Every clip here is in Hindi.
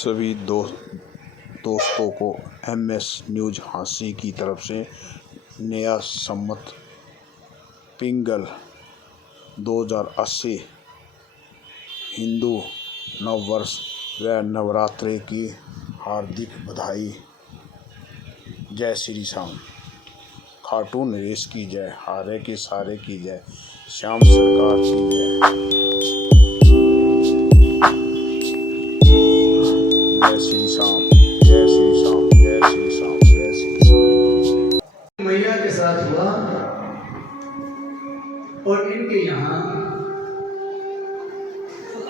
सभी दोस्तों को MS न्यूज़ हांसी की तरफ से नया संवत पिंगल 2080 हिंदू नववर्ष व नवरात्रि की हार्दिक बधाई। जय श्री श्याम। खाटू नरेश की जय, हारे के सारे की जय, श्याम सरकार की जय। जय श्री श्याम, जय श्री श्याम, जय श्री श्याम, जय श्री श्याम। मैया के साथ हुआ और इनके यहाँ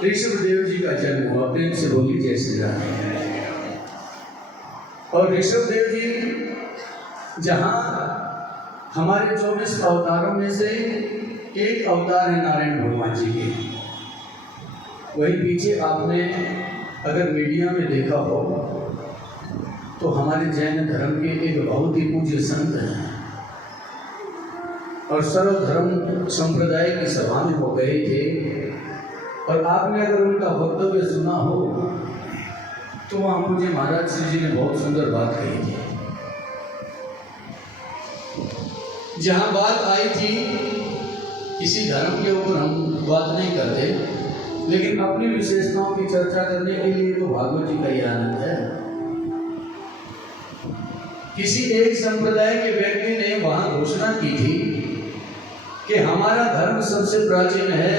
ऋषभदेव जी का जन्म हुआ। प्रेम से बोली जय श्री राम। और ऋषभदेव जी जहाँ हमारे 24 अवतारों में से एक अवतार है नारायण भगवान जी के, वही पीछे आपने अगर मीडिया में देखा हो तो हमारे जैन धर्म के एक बहुत ही पूज्य संत हैं और सर्वधर्म संप्रदाय की सभा में वो गए थे, और आपने अगर उनका वक्तव्य सुना हो तो वहाँ मुझे महाराज श्री जी ने बहुत सुंदर बात कही थी। जहाँ बात आई थी, किसी धर्म के ऊपर हम बात नहीं करते, लेकिन अपनी विशेषताओं की चर्चा करने के लिए तो भागवत जी का ही आनंद है। किसी एक संप्रदाय के व्यक्ति ने वहां घोषणा की थी कि हमारा धर्म सबसे प्राचीन है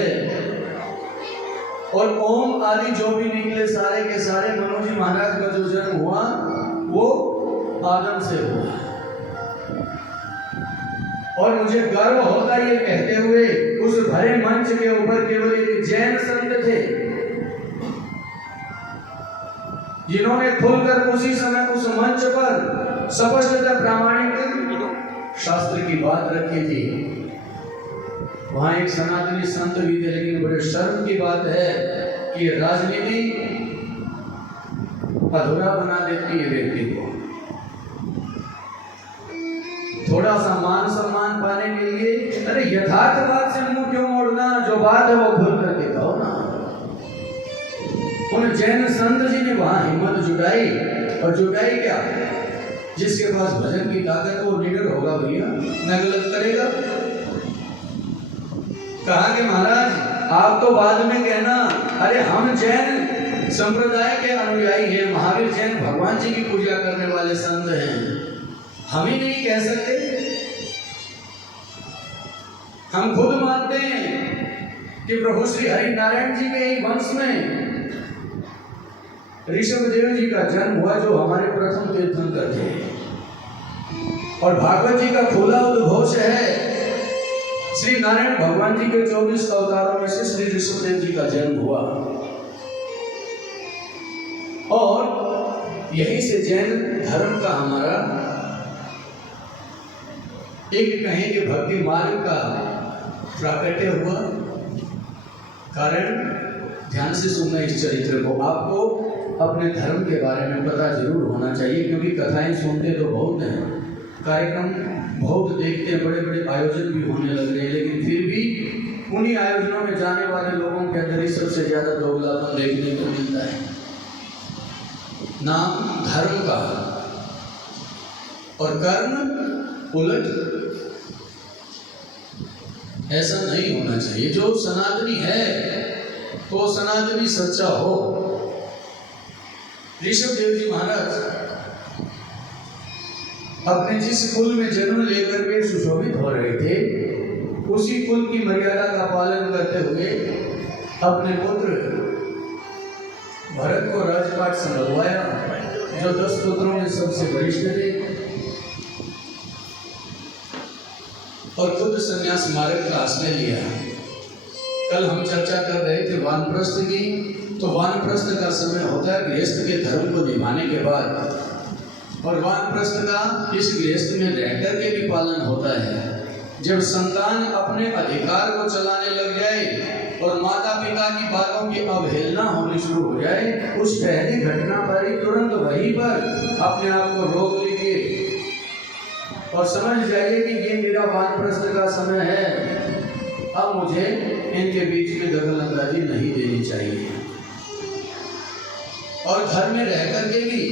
और ओम आदि जो भी निकले सारे के सारे मनोज जी महाराज का जो जन्म हुआ वो आदम से हुआ। और मुझे गर्व होता ये कहते हुए उस भरे मंच के ऊपर केवल एक जैन संत थे जिन्होंने खुलकर उसी समय उस मंच पर स्पष्टतः प्रामाणिक शास्त्र की बात रखी थी। वहां एक सनातनी संत भी थे, लेकिन बड़े शर्म की बात है कि राजनीति अधूरा बना देती है व्यक्ति को। थोड़ा सा मान सम्मान पाने के लिए अरे यथार्थ बात से मुंह क्यों मोड़ना, जो बात है वो खुल करके कहो ना। उन जैन संत जी ने वहां हिम्मत जुटाई, और जुटाई क्या, जिसके पास भजन की ताकत वो निडर होगा भैया, न गलत करेगा। कहा कि महाराज आप तो बाद में कहना, अरे हम जैन संप्रदाय के अनुयायी हैं, महावीर जैन भगवान जी की पूजा करने वाले संत हैं, हम ही नहीं कह सकते। हम खुद मानते हैं कि प्रभु श्री हरि नारायण जी के ही वंश में ऋषभदेव जी का जन्म हुआ, जो हमारे प्रथम तीर्थंकर थे। और भागवत जी का खुला उद्घोष है, श्री नारायण भगवान जी के 24 अवतारों में से श्री ऋषभदेव जी का जन्म हुआ। और यहीं से जैन धर्म का हमारा एक कहेंगे भक्ति मार्ग का प्राकट्य हुआ। कारण ध्यान से सुनना इस चरित्र को, आपको अपने धर्म के बारे में पता जरूर होना चाहिए, क्योंकि कथाएं सुनते तो बहुत हैं, कार्यक्रम बहुत देखते हैं, बड़े बड़े आयोजन भी होने लग रहे हैं, लेकिन फिर भी उन्हीं आयोजनों में जाने वाले लोगों के अंदर ही सबसे ज्यादा दोगलापन देखने को मिलता है। नाम धर्म का और कर्म उलट। ऐसा नहीं होना चाहिए। जो सनातनी है तो सनातनी सच्चा हो। ऋषभदेव जी महाराज अपने जिस कुल में जन्म लेकर के सुशोभित हो रहे थे, उसी कुल की मर्यादा का पालन करते हुए अपने पुत्र भरत को राजपाट संभलवाया, जो 10 पुत्रों में सबसे वरिष्ठ थे, और खुद संन्यास मार्ग का आश्रय लिया। कल हम चर्चा कर रहे थे वानप्रस्थ की, तो वानप्रस्थ का समय होता है गृहस्थ के धर्म को निभाने के बाद, और वानप्रस्थ का इस गृहस्थ में रहकर के भी पालन होता है। जब संतान अपने अधिकार को चलाने लग जाए और माता पिता की बातों की अवहेलना होनी शुरू हो जाए, उस पहली घटना पर ही तुरंत वहीं पर अपने आप को रोक लीजिए और समझ जाइए कि ये मेरा वानप्रस्थ का समय है, अब मुझे इनके बीच में दखल अंदाजी नहीं देनी चाहिए। और घर में रह करके भी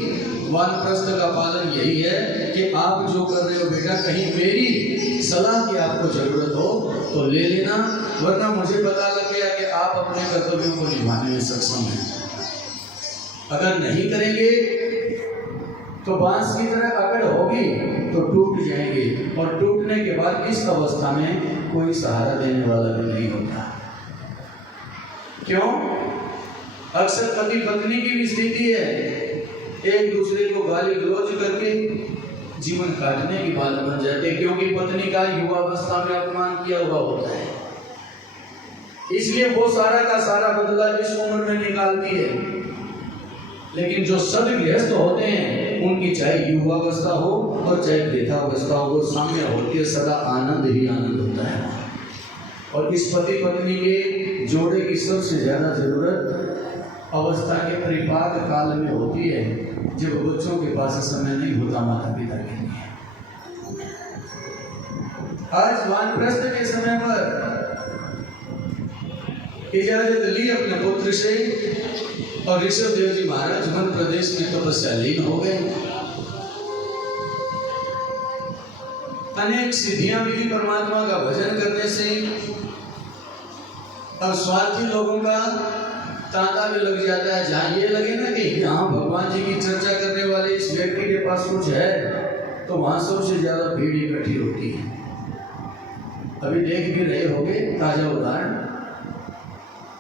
वानप्रस्थ का पालन यही है कि आप जो कर रहे हो बेटा, कहीं मेरी सलाह की आपको जरूरत हो तो ले लेना, वरना मुझे पता लग गया कि आप अपने कर्तव्यों को निभाने में सक्षम हैं। अगर नहीं करेंगे तो बांस की तरह अकड़ होगी तो टूट जाएंगे, और टूटने के बाद इस अवस्था में कोई सहारा देने वाला भी नहीं होता। क्यों? अक्सर पति पत्नी की भी स्थिति है, एक दूसरे को गाली गलौज करके जीवन काटने की बात बन जाती है, क्योंकि पत्नी का युवावस्था में अपमान किया हुआ होता है, इसलिए वो सारा का सारा बदला इस उम्र में निकालती है। लेकिन जो सदगृहस्थ होते हैं उनकी चाहे युवावस्था हो और चाहे वृद्धावस्था हो, वो सामने होती है, सदा आनंद ही आनंद होता है। और इस पति पत्नी के जोड़े की सबसे ज्यादा जरूरत अवस्था के परिपाक काल में होती है, जब बच्चों के पास समय नहीं होता माता पिता के लिए। आज वानप्रस्थ के समय पर इजाजत ली अपने पुत्र से, और ऋषभ देव जी महाराज मन प्रदेश में तपस्या लीन हो गए। अनेक सिद्धियां मिली परमात्मा का भजन करने से। अब स्वार्थी लोगों का तांता भी लग जाता है, जहाँ ये लगे ना कि यहाँ भगवान जी की चर्चा करने वाले इस व्यक्ति के पास कुछ है, तो वहां सबसे ज्यादा भीड़ इकट्ठी होती है। अभी देख भी रहे होंगे ताजा उदाहरण,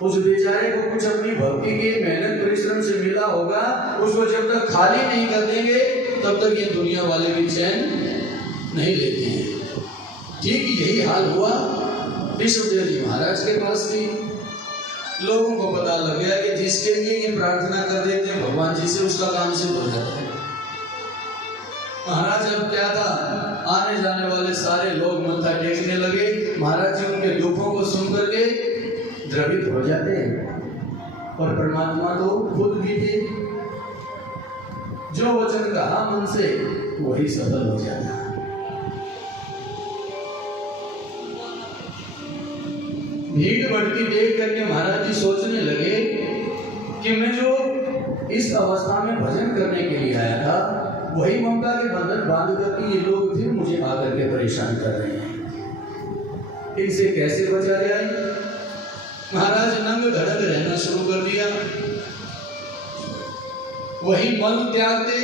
उस बेचारे को कुछ अपनी भक्ति की मेहनत परिश्रम से मिला होगा, उसको जब तक खाली नहीं कर देंगे तब तक ये दुनिया वाले भी चैन नहीं लेते हैं। ठीक यही हाल हुआ ऋषभ देव जी महाराज के पास भी। लोगों को पता लग गया कि जिसके लिए ये प्रार्थना कर देते हैं भगवान जी से, उसका काम सिद्ध हो जाता है। महाराज अब क्या था, आने जाने वाले सारे लोग मत्था टेकने लगे। महाराज जी उनके दुखों को सुन करके द्रवित हो जाते हैं, और परमात्मा तो खुद भी थे, जो वचन कहा मन से वही सफल हो जाता। भीड़ बढ़ती देख करके महाराज जी सोचने लगे कि मैं जो इस अवस्था में भजन करने के लिए आया था, वही ममता के बंधन बांध करके ये लोग फिर मुझे आकर के परेशान कर रहे हैं, इनसे कैसे बचा जाए। महाराज नंग धड़क रहना शुरू कर दिया, वही मल त्यागते,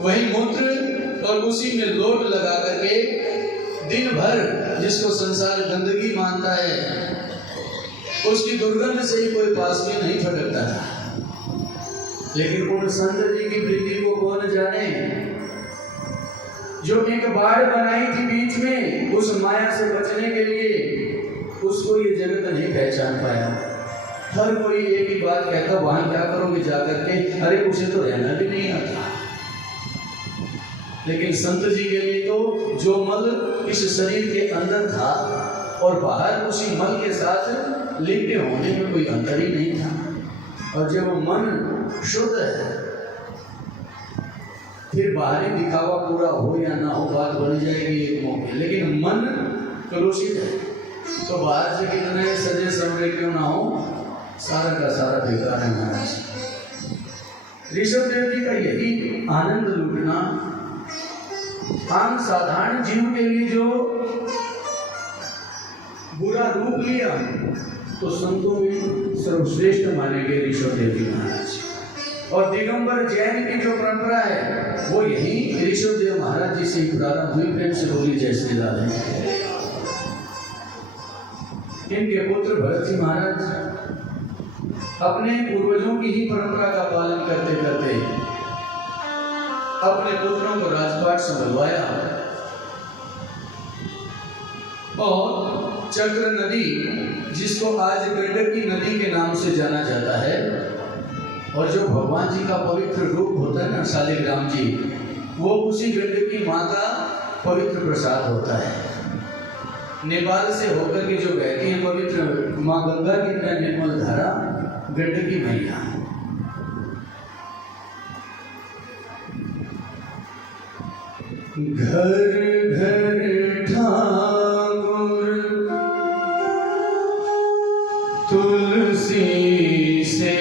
वही मूत्र, और उसी में लोट लगा करके दिन भर जिसको संसार गंदगी मानता है, उसकी दुर्गंध से ही कोई पास में नहीं फटकता था। लेकिन उन संत जी की प्रीति को कौन जाने, जो एक बाड़ बनाई थी बीच में उस माया से बचने के लिए, उसको ये जगत नहीं पहचान पाया। हर कोई एक ही बात कहता, वहां क्या करोगे जाकर के, अरे उसे तो रहना भी नहीं आता। लेकिन संत जी के लिए तो जो मल इस शरीर के अंदर था और बाहर उसी मल के साथ लिपटे होने में कोई अंतर ही नहीं था। और जब मन शुद्ध है, फिर बाहरी दिखावा पूरा हो या ना हो बात बन जाएगी एक मौके, लेकिन मन कलुषित है तो बाहर से कितने सजे सवरे क्यों ना हो, सारा का सारा बेकार है। महाराज ऋषभ देव जी का यही आनंद लूटना आम साधारण जीव के लिए जो बुरा रूप लिया, तो संतों में सर्वश्रेष्ठ माने गए ऋषभ देव जी महाराज। और दिगंबर जैन की जो परंपरा है वो यही ऋषभ देव महाराज जी से ही प्रारंभ हुई। प्रेम से बोली जय श्री राधे। इनके पुत्र भरत जी महाराज अपने पूर्वजों की ही परंपरा का पालन करते करते अपने पुत्रों को राजपाट संभलवाया, और चक्र नदी जिसको आज गंडकी नदी के नाम से जाना जाता है, और जो भगवान जी का पवित्र रूप होता है ना शालिग्राम जी, वो उसी गंडकी माँ का पवित्र प्रसाद होता है। नेपाल से होकर के जो बहती है पवित्र माँ गंगा की निर्मल धारा गंडकी मैया। घर घर ठाकुर तुलसी से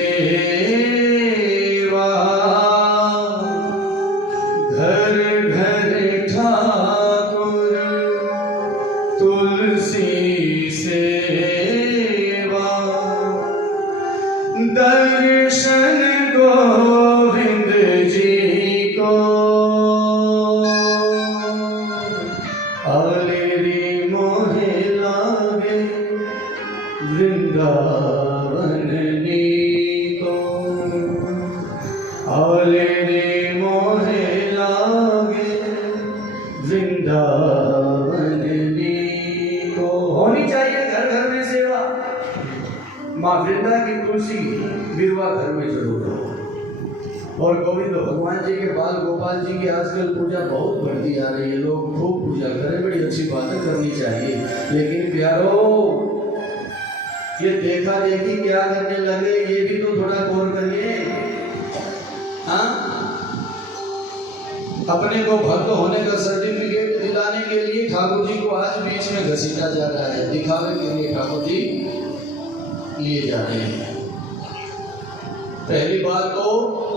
दर्शन गोविंद जी को आले रे मोहे लागे वृंदावन को आले रे मोहे लागे वृंदावन को। होनी चाहिए घर घर में सेवा। माँ वृंदा की तुलसी बिरवा घर में जरूर हो। और गोविंद भगवान जी के बाल गोपाल जी की आजकल पूजा बहुत बढ़ती आ रही है। लोग खूब पूजा करें, बड़ी अच्छी बातें करनी चाहिए। लेकिन प्यारो, ये देखा देखी क्या करने लगे, ये भी तो थोड़ा गौर करिए। हाँ, अपने को भक्त होने का सर्टिफिकेट दिलाने के लिए ठाकुर जी को आज बीच में घसीटा जा रहा है। दिखावे के लिए ठाकुर जी लिए जा रहे हैं। पहली बात तो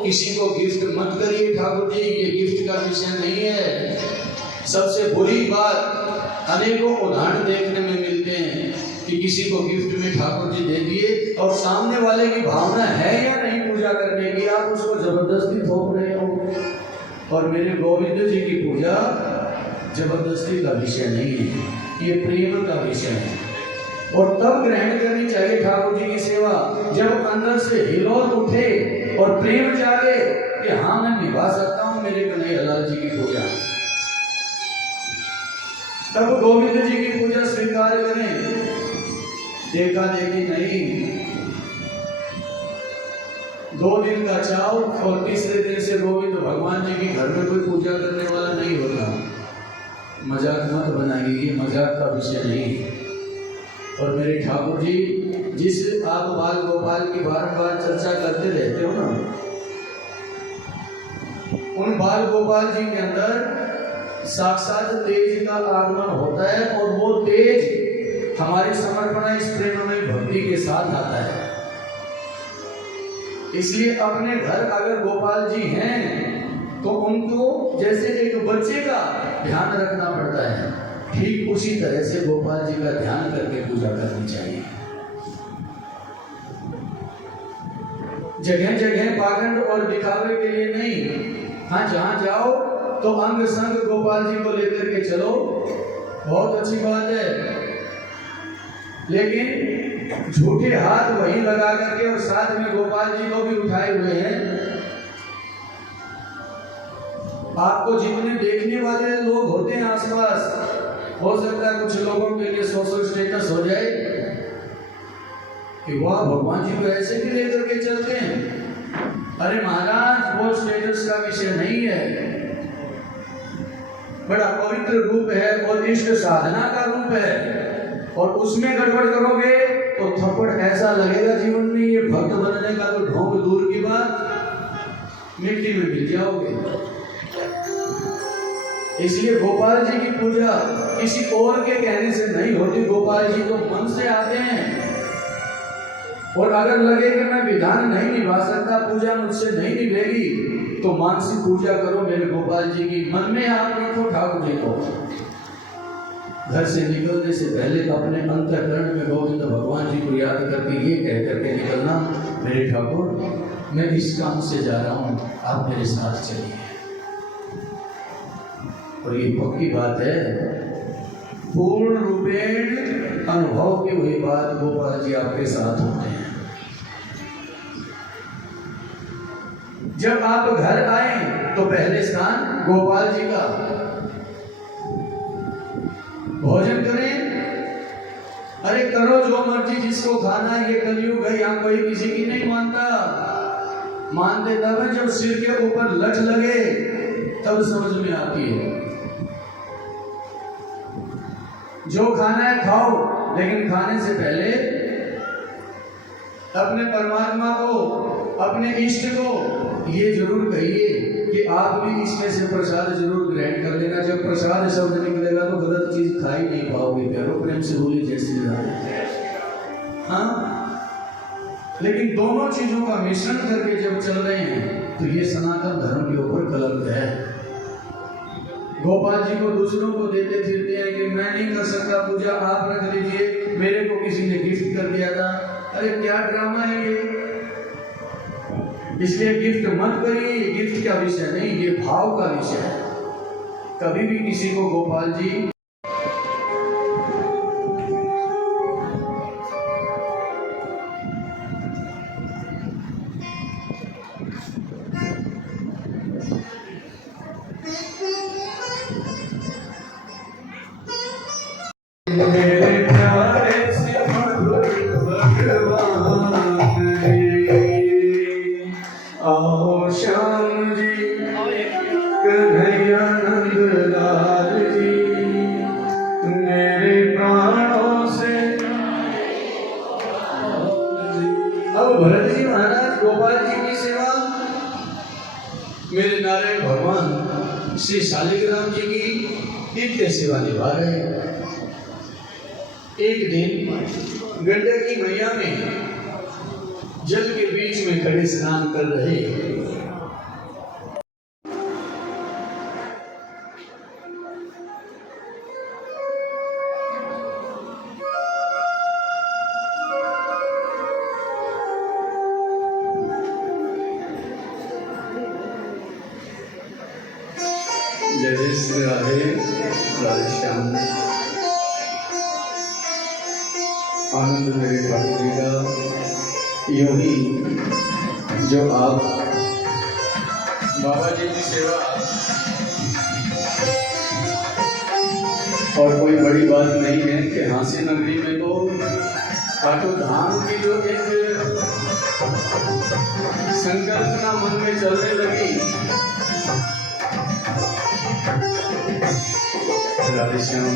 किसी को गिफ्ट मत करिए ठाकुर जी, ये गिफ्ट का विषय नहीं है। सबसे बुरी बात अनेकों उदाहरण देखने में मिलते हैं कि किसी को गिफ्ट में ठाकुर जी दे दिए और सामने वाले की भावना है या नहीं पूजा करने की, आप उसको जबरदस्ती थोप रहे हो। और मेरे गोविंद जी की पूजा जबरदस्ती का विषय नहीं है, ये प्रेम का विषय है। और तब ग्रहण करनी चाहिए ठाकुर जी की सेवा जब अंदर से हिलोर उठे और प्रेम जागे कि हाँ, मैं निभा सकता हूं मेरे कन्हैयालाल जी की पूजा। तब गोविंद जी की पूजा स्वीकार करें। देखा देखी नहीं। 2 दिन का चाव और तीसरे दिन से गोविंद भगवान जी की घर में कोई पूजा करने वाला नहीं होता। मजाक मत बनाइए, ये मजाक का विषय नहीं। और मेरे ठाकुर जी, जिस आप बाल गोपाल की बार-बार चर्चा करते रहते हो ना, उन बाल गोपाल जी के अंदर साक्षात तेज का आगमन होता है और वो तेज हमारी समर्पणा इस प्रेममय भक्ति के साथ आता है। इसलिए अपने घर अगर गोपाल जी हैं तो उनको जैसे एक बच्चे का ध्यान रखना पड़ता है, ठीक उसी तरह से गोपाल जी का ध्यान करके पूजा करनी चाहिए। जगह जगह पाखंड और दिखावे के लिए नहीं। हाँ, जहां जाओ तो अंग संग गोपाल जी को लेकर के चलो, बहुत अच्छी बात है। लेकिन झूठे हाथ वहीं लगा करके और साथ में गोपाल जी को भी उठाए हुए हैं। आपको जितने देखने वाले लोग होते हैं आसपास, हो सकता है कुछ लोगों के लिए सोशल स्टेटस हो जाए कि वाह, भगवान जी को ऐसे भी लेकर के चलते हैं। अरे महाराज, वो स्टेटस का विषय नहीं है। बड़ा पवित्र रूप है और इष्ट साधना का रूप है। और उसमें गड़बड़ करोगे तो थप्पड़ ऐसा लगेगा जीवन में, ये भक्त बनने का तो ढोंग दूर की बात, मिट्टी में मिल जाओगे। इसलिए गोपाल जी की पूजा किसी और के कहने से नहीं होती, गोपाल जी तो मन से आते हैं। और अगर लगे कि मैं विधान नहीं निभा सकता, पूजा मुझसे नहीं निभेगी, तो मानसिक पूजा करो मेरे गोपाल जी की। मन में आप रखो ठाकुर जी को। घर से निकलने से पहले अपने अंतःकरण में गोविंद भगवान जी को याद करके ये कह करके निकलना, मेरे ठाकुर, मैं इस काम से जा रहा हूँ, आप मेरे साथ चलिए। और ये पक्की बात है, पूर्ण रूपेण अनुभव की हुई बात, गोपाल जी आपके साथ होते हैं। जब आप घर आए तो पहले स्थान गोपाल जी का। भोजन करें, अरे करो जो मर्जी जिसको खाना है, ये कलयुग है, यहाँ कोई किसी की नहीं मानता। मानते तब है जब सिर के ऊपर लठ लगे, तब समझ में आती है। जो खाना है खाओ, लेकिन खाने से पहले अपने परमात्मा को, अपने इष्ट को ये जरूर कहिए कि आप भी इसमें से प्रसाद जरूर ग्रहण कर लेना। जब प्रसाद शब्द निकलेगा तो गलत चीज खा ही नहीं पाओगे। प्यारो, प्रेम से बोलिए जय श्री राम। हाँ, लेकिन दोनों चीजों का मिश्रण करके जब चल रहे हैं तो ये सनातन धर्म के ऊपर कलंक है। गोपाल जी को दूसरों को देते फिरते हैं कि मैं नहीं कर सकता पूजा, आप रख लीजिए, मेरे को किसी ने गिफ्ट कर दिया था। अरे क्या ड्रामा है ये। इसलिए गिफ्ट मत करिए, ये गिफ्ट का विषय नहीं, ये भाव का विषय है। कभी भी किसी को गोपाल जी मेरे प्यारे से मधुर भगवान रे, आओ श्याम जी कन्हैया नंद लाल जी, मेरे प्राणों से। अब भरत जी महाराज गोपाल जी की सेवा मेरे नारायण भगवान श्री शालिग्राम जी की नित्य सेवा निभा रहे हैं। एक दिन गंडकी मैया में जल के बीच में खड़े स्नान कर रहे जय श्री राधे राधे श्याम। आनंद मेरे ठाकुर जी का यूं ही जो आप बाबा जी की सेवा और कोई बड़ी बात नहीं है कि हांसी नगरी में तो खाटू धाम की जो एक संकल्पना मन में चलने लगी, राधे श्याम